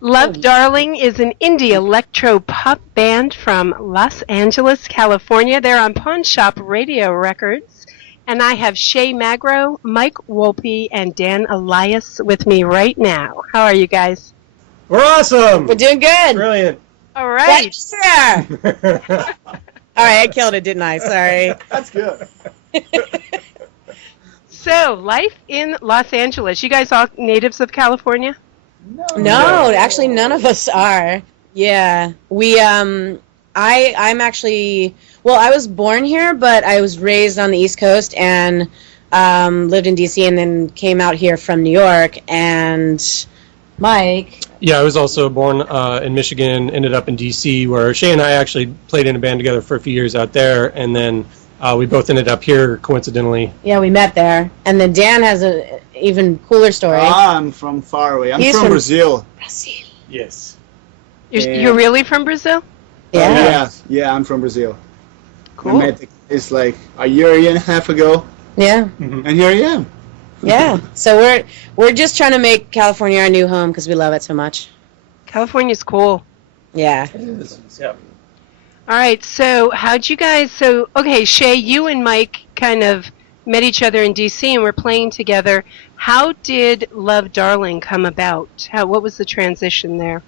Love Darling is an indie electro pop band from Los Angeles, California. They're on Pawn Shop Radio Records. And I have Shay Magro, Mike Wolpe, and Dan Elias with me right now. How are you guys? We're awesome. We're doing good. Brilliant. All right. Yeah. All right, I killed it, didn't I? Sorry. That's good. So, life in Los Angeles. You guys all natives of California? No, actually none of us are. Yeah. I'm actually, well, I was born here, but I was raised on the East Coast and lived in D.C. and then came out here from New York. And Mike? Yeah, I was also born in Michigan, ended up in D.C., where Shay and I actually played in a band together for a few years out there, and then we both ended up here coincidentally. Yeah, we met there. And then Dan has an even cooler story. I'm from far away. I'm He's from Brazil. Brazil. Yes. You're really from Brazil? Yeah. Yeah, I'm from Brazil. Cool. I met it's like a year and a half ago, Yeah. and here I am. Yeah. So we're just trying to make California our new home because we love it so much. California's cool. Yeah. It is. Yeah. All right, so how'd you guys, okay, Shay, you and Mike kind of met each other in D.C. and were playing together. How did Love Darling come about? What was the transition there?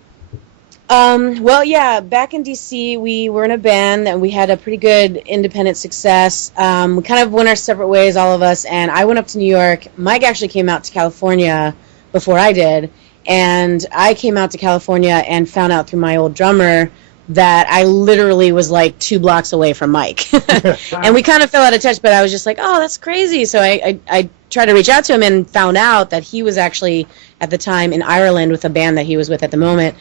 Well, yeah, back in D.C., we were in a band, and we had a pretty good independent success. We kind of went our separate ways, all of us, and I went up to New York. Mike actually came out to California before I did, and I came out to California and found out through my old drummer that I literally was like 2 blocks away from Mike. And we kind of fell out of touch, but I was just like, oh, that's crazy. So I tried to reach out to him and found out that he was actually, at the time, in Ireland with a band that he was with at the moment.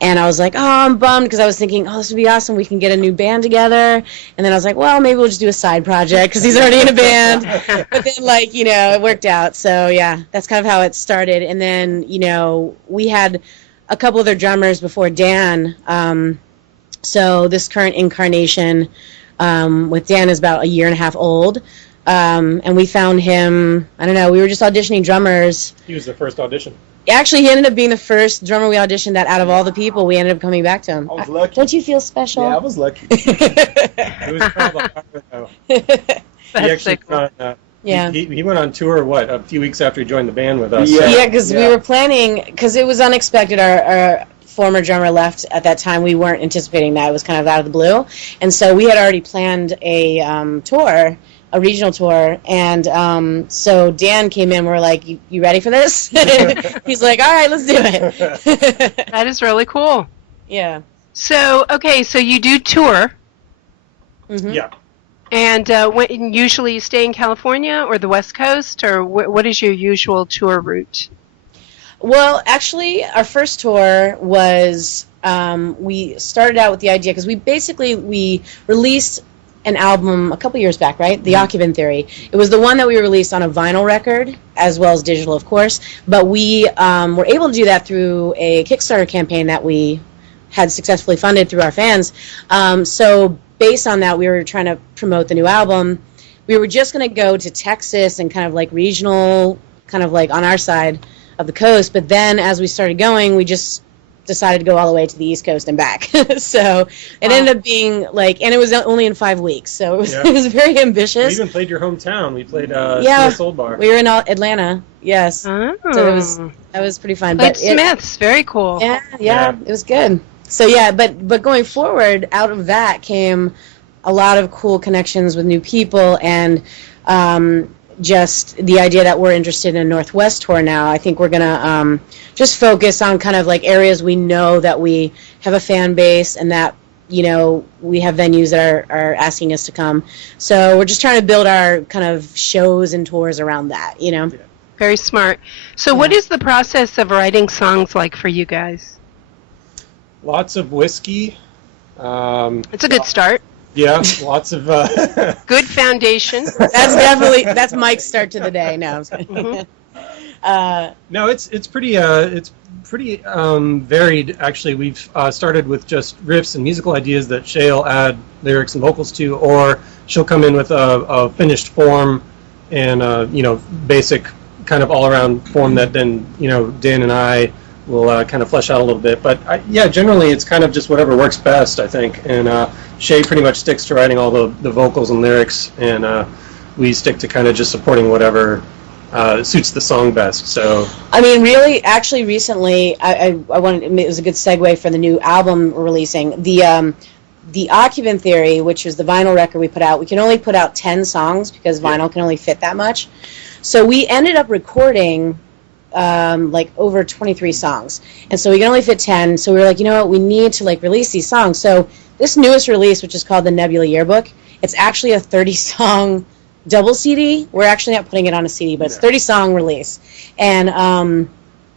And I was like, oh, I'm bummed because I was thinking, oh, this would be awesome. We can get a new band together. And then I was like, well, maybe we'll just do a side project because he's already in a band. But then, like, you know, it worked out. So, yeah, that's kind of how it started. And then, you know, we had a couple other drummers before Dan. So this current incarnation with Dan is about a year and a half old. And we found him, I don't know, we were just auditioning drummers. He was the first audition. Actually, he ended up being the first drummer we auditioned that out of all the people. We ended up coming back to him. I was lucky. Don't you feel special? Yeah, I was lucky. It was kind of a he That's so actually cool. Yeah. he went on tour, a few weeks after he joined the band with us. Yeah. Yeah, because we were planning, because it was unexpected. Our former drummer left at that time. We weren't anticipating that. It was kind of out of the blue. And so we had already planned a tour, a regional tour. And so Dan came in. We're like, you ready for this? He's like, all right, let's do it. That is really cool. Yeah. So, okay, so you do tour, Mhm. Yeah. and usually you stay in California or the West Coast, or what is your usual tour route? Well, actually, our first tour was, we started out with the idea, because we released an album a couple years back, right? The Occupant Theory. It was the one that we released on a vinyl record, as well as digital, of course, but we were able to do that through a Kickstarter campaign that we had successfully funded through our fans. So based on that, we were trying to promote the new album. We were just going to go to Texas and kind of like regional, kind of like on our side of the coast, but then as we started going, we just decided to go all the way to the East Coast and back. So it ended up being like, and it was only in 5 weeks, so it was, Yeah. it was very We ambitious. even played your hometown. We played Yeah. Smith's Old Bar. We were in Atlanta, yes. Oh. So that was pretty fun. Played But it- Smiths, very cool. yeah, it was good. So yeah, but going forward, out of that came a lot of cool connections with new people, and just the idea that we're interested in a Northwest tour now. I think we're gonna just focus on kind of like areas we know that we have a fan base, and that, you know, we have venues that are asking us to come. So we're just trying to build our kind of shows and tours around that, you know. Very smart. So what is the process of writing songs like for you guys? Lots of whiskey. It's a good start. Yeah, lots of. Good foundation. That's Mike's start to the day. No, I'm just kidding. No, it's pretty varied. Actually, we've started with just riffs and musical ideas that Shay'll add lyrics and vocals to, or she'll come in with a finished form and basic kind of all around form that then Dan and I we'll kind of flesh out a little bit. But yeah, generally it's kind of just whatever works best, I think. And Shay pretty much sticks to writing all the vocals and lyrics, and we stick to kind of just supporting whatever suits the song best. So I mean, really, actually, recently, I wanted, it was a good segue for the new album we're releasing. The Occupant Theory, which was the vinyl record we put out, we can only put out 10 songs because vinyl can only fit that much. So we ended up recording like over 23 songs. And so we can only fit 10. So we were like, you know what, we need to like release these songs. So this newest release, which is called the Nebula Yearbook, it's actually a 30-song double CD. We're actually not putting it on a CD, but it's 30-song release. And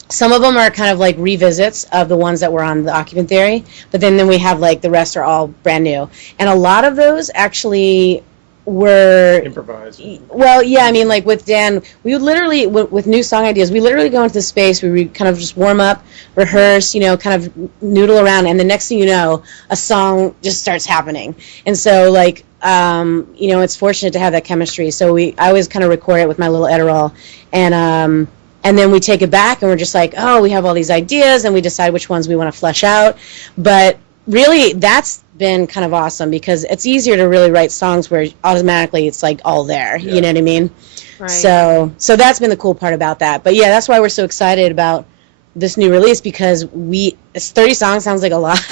some of them are kind of like revisits of the ones that were on the Occupant Theory, but then we have like the rest are all brand new. And a lot of those actually were improvise. Well, yeah, I mean, like with Dan, we would literally, with new song ideas, we literally go into the space, we kind of just warm up, rehearse, you know, kind of noodle around, and the next thing you know, a song just starts happening. And so, like, you know, it's fortunate to have that chemistry. So I always kind of record it with my little Adderall, and then we take it back, and we're just like, oh, we have all these ideas, and we decide which ones we want to flesh out. But really, that's been kind of awesome because it's easier to really write songs where automatically it's like all there. Yeah. You know what I mean? Right. So that's been the cool part about that. But yeah, that's why we're so excited about this new release because it's 30 songs sounds like a lot,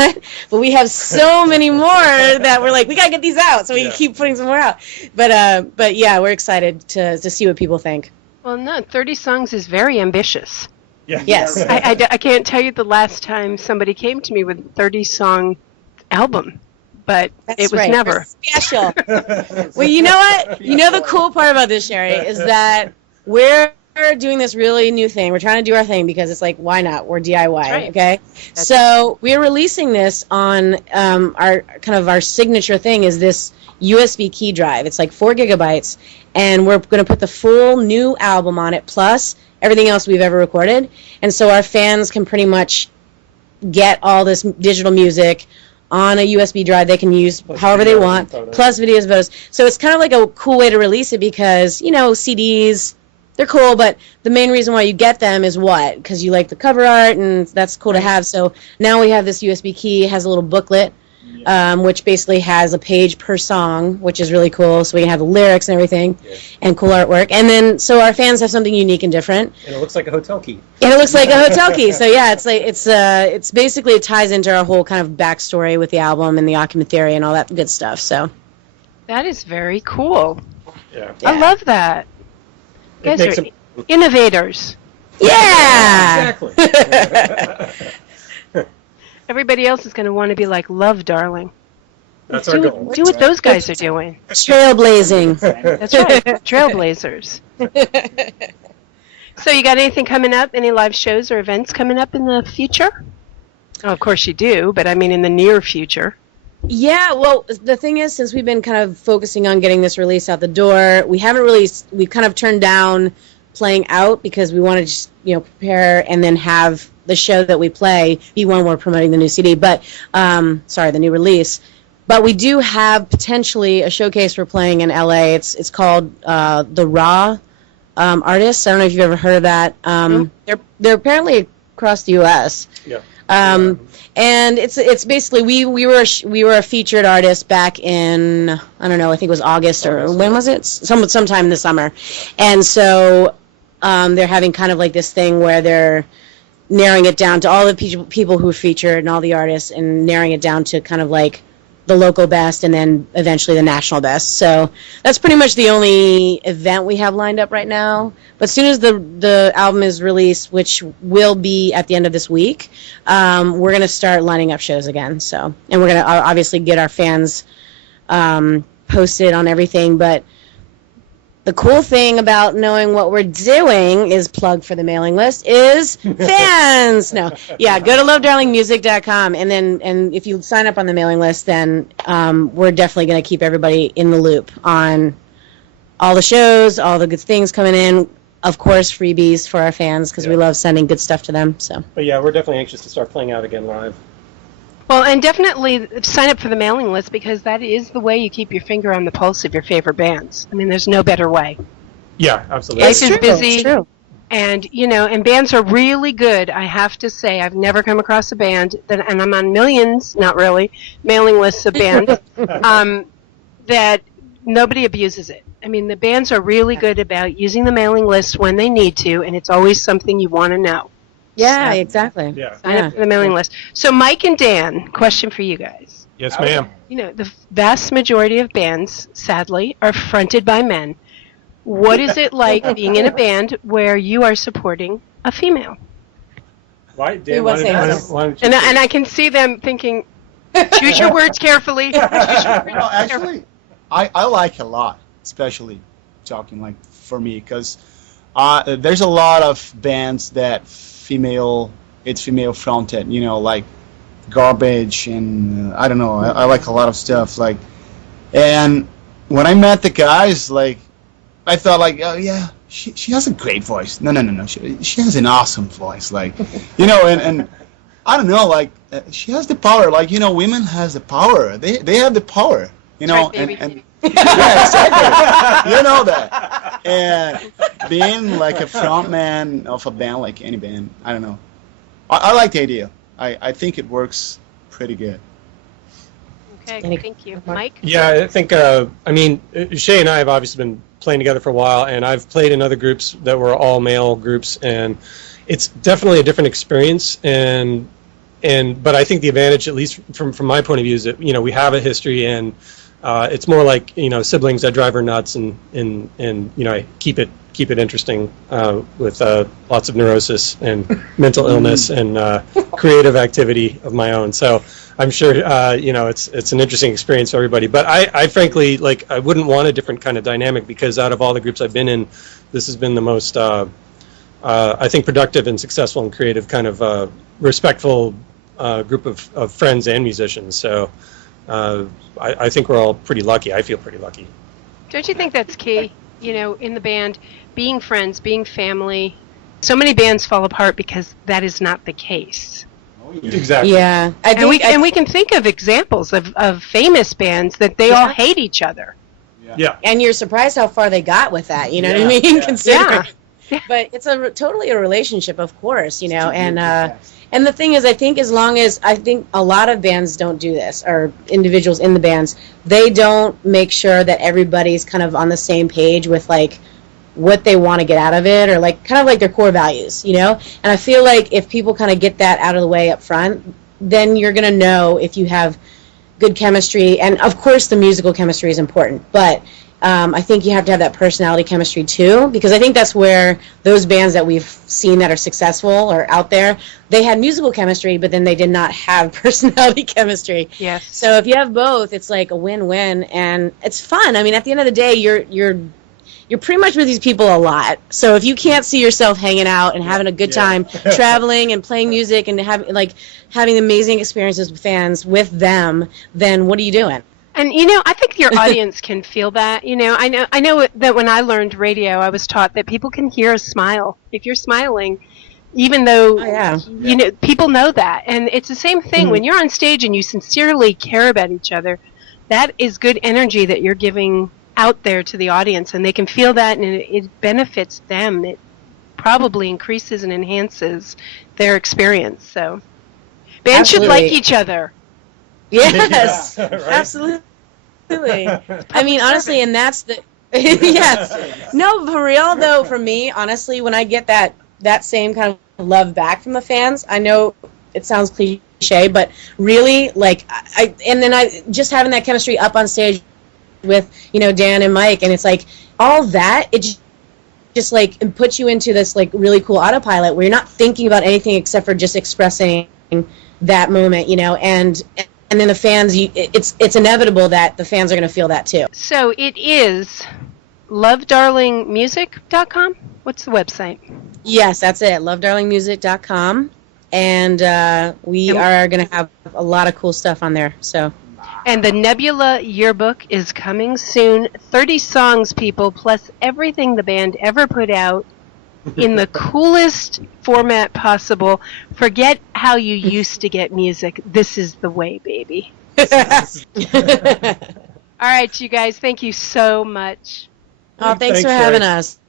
but we have so many more that we're like, we gotta get these out, so we keep putting some more out. But yeah, we're excited to see what people think. Well, no, 30 songs is very ambitious. Yeah. Yes. I can't tell you the last time somebody came to me with a 30-song album, but That's it was right. never. We're special. Well, you know what? You know the cool part about this, Sherry, is that we're doing this really new thing. We're trying to do our thing because it's like, why not? We're DIY, right. okay? So we're releasing this on our signature thing is this USB key drive. It's like 4 gigabytes, and we're going to put the full new album on it, plus everything else we've ever recorded. And so our fans can pretty much get all this digital music on a USB drive they can use however they want, plus videos, photos. So it's kind of like a cool way to release it because, you know, CDs, they're cool, but the main reason why you get them is what? Because you like the cover art, and that's cool to have. So now we have this USB key. It has a little booklet, which basically has a page per song, which is really cool. So we can have the lyrics and everything, and cool artwork. And then, so our fans have something unique and different. And it looks like a hotel key. And it looks like a hotel key. So yeah, it's basically, it ties into our whole kind of backstory with the album and the Occupant Theory and all that good stuff. So That is very cool. Yeah. I love that. You guys are innovators. yeah. Exactly. Everybody else is going to want to be like Love Darling. That's our goal. Do what those guys are doing. Trailblazing. That's right. Trailblazers. So you got anything coming up? Any live shows or events coming up in the future? Oh, of course you do, but I mean in the near future. Yeah, well, the thing is, since we've been kind of focusing on getting this release out the door, we've kind of turned down playing out because we want to just, you know, prepare and then have the show that we play be one we're promoting the new CD, but, the new release. But we do have potentially a showcase we're playing in LA. It's called The Raw Artists. I don't know if you've ever heard of that. They're apparently across the U.S. Yeah. And it's basically we were a featured artist back in, I don't know, I think it was August or when was it? Sometime this summer. And so they're having kind of like this thing where they're narrowing it down to all the people who were featured and all the artists and narrowing it down to kind of like the local best and then eventually the national best. So that's pretty much the only event we have lined up right now. But as soon as the album is released, which will be at the end of this week, we're going to start lining up shows again. So, and we're going to obviously get our fans posted on everything. But the cool thing about knowing what we're doing is plug for the mailing list is fans. No, yeah, go to lovedarlingmusic.com, and if you sign up on the mailing list, then we're definitely going to keep everybody in the loop on all the shows, all the good things coming in. Of course, freebies for our fans because we love sending good stuff to them. So, but yeah, we're definitely anxious to start playing out again live. Well, and definitely sign up for the mailing list because that is the way you keep your finger on the pulse of your favorite bands. I mean, there's no better way. Yeah, absolutely. Life is busy. It's true. And, and bands are really good, I have to say. I've never come across a band, and I'm on millions, not really, mailing lists of bands, that nobody abuses it. I mean, the bands are really good about using the mailing list when they need to, and it's always something you want to know. Yeah, exactly. Yeah. Sign up for the mailing list. So Mike and Dan, question for you guys. Yes, ma'am. The vast majority of bands, sadly, are fronted by men. What is it like being in a band where you are supporting a female? Why, Dan, Who wants to answer? why don't you And I can see them thinking, choose your words carefully. Choose your words No, carefully. actually, I like a lot, especially talking like for me, because there's a lot of bands that it's female fronted, like Garbage and I don't know, I like a lot of stuff like, and when I met the guys, like, I thought like, oh yeah, she has a great voice. No, she has an awesome voice, like, and I don't know, like, she has the power, like, women has the power. They have the power, Right, baby. and yeah, exactly. You know that. And being like a front man of a band, like any band, I don't know. I like the idea. I think it works pretty good. Okay, thank you. Mike? Yeah, I think, Shay and I have obviously been playing together for a while, and I've played in other groups that were all male groups, and it's definitely a different experience, but I think the advantage, at least from my point of view, is that, we have a history, and it's more like, siblings that drive her nuts, and I keep it interesting with lots of neurosis and mental illness and creative activity of my own. So I'm sure it's an interesting experience for everybody. But I frankly, like, I wouldn't want a different kind of dynamic, because out of all the groups I've been in, this has been the most I think productive and successful and creative, kind of respectful group of friends and musicians. So I think we're all pretty lucky. I feel pretty lucky. Don't you think that's key? In the band, being friends, being family. So many bands fall apart because that is not the case. Exactly. Yeah, And we can think of examples of famous bands that they all hate each other. Yeah. and you're surprised how far they got with that. You know what I Yeah, mean? yeah. Considering. Yeah. But it's totally a relationship, of course, and the thing is, I think a lot of bands don't do this, or individuals in the bands, they don't make sure that everybody's kind of on the same page with, like, what they want to get out of it, or like kind of like their core values, And I feel like if people kind of get that out of the way up front, then you're going to know if you have good chemistry. And of course the musical chemistry is important, but I think you have to have that personality chemistry too, because I think that's where those bands that we've seen that are successful or out there, they had musical chemistry, but then they did not have personality chemistry. Yes. So if you have both, it's like a win-win, and it's fun. I mean, at the end of the day, you're pretty much with these people a lot. So if you can't see yourself hanging out and having a good time, traveling and playing music and having amazing experiences with fans with them, then what are you doing? And I think your audience can feel that. I know that when I learned radio, I was taught that people can hear a smile if you're smiling, even though people know that. And it's the same thing when you're on stage and you sincerely care about each other. That is good energy that you're giving out there to the audience, and they can feel that, and it benefits them. It probably increases and enhances their experience. So bands should like each other. Yes, Right? absolutely. I mean, honestly, and that's the yes. No, for real though. For me, honestly, when I get that same kind of love back from the fans, I know it sounds cliche, but really, like, I just having that chemistry up on stage with Dan and Mike, and it's like all that it just like it puts you into this like really cool autopilot where you're not thinking about anything except for just expressing that moment, and then the fans, it's inevitable that the fans are going to feel that too. So it is lovedarlingmusic.com? What's the website? Yes, that's it, lovedarlingmusic.com, and we are going to have a lot of cool stuff on there. So. And the Nebula Yearbook is coming soon. 30 songs, people, plus everything the band ever put out in the coolest format possible. Forget how you used to get music. This is the way, baby. All right, you guys, thank you so much. Oh, thanks for Sherry. having us.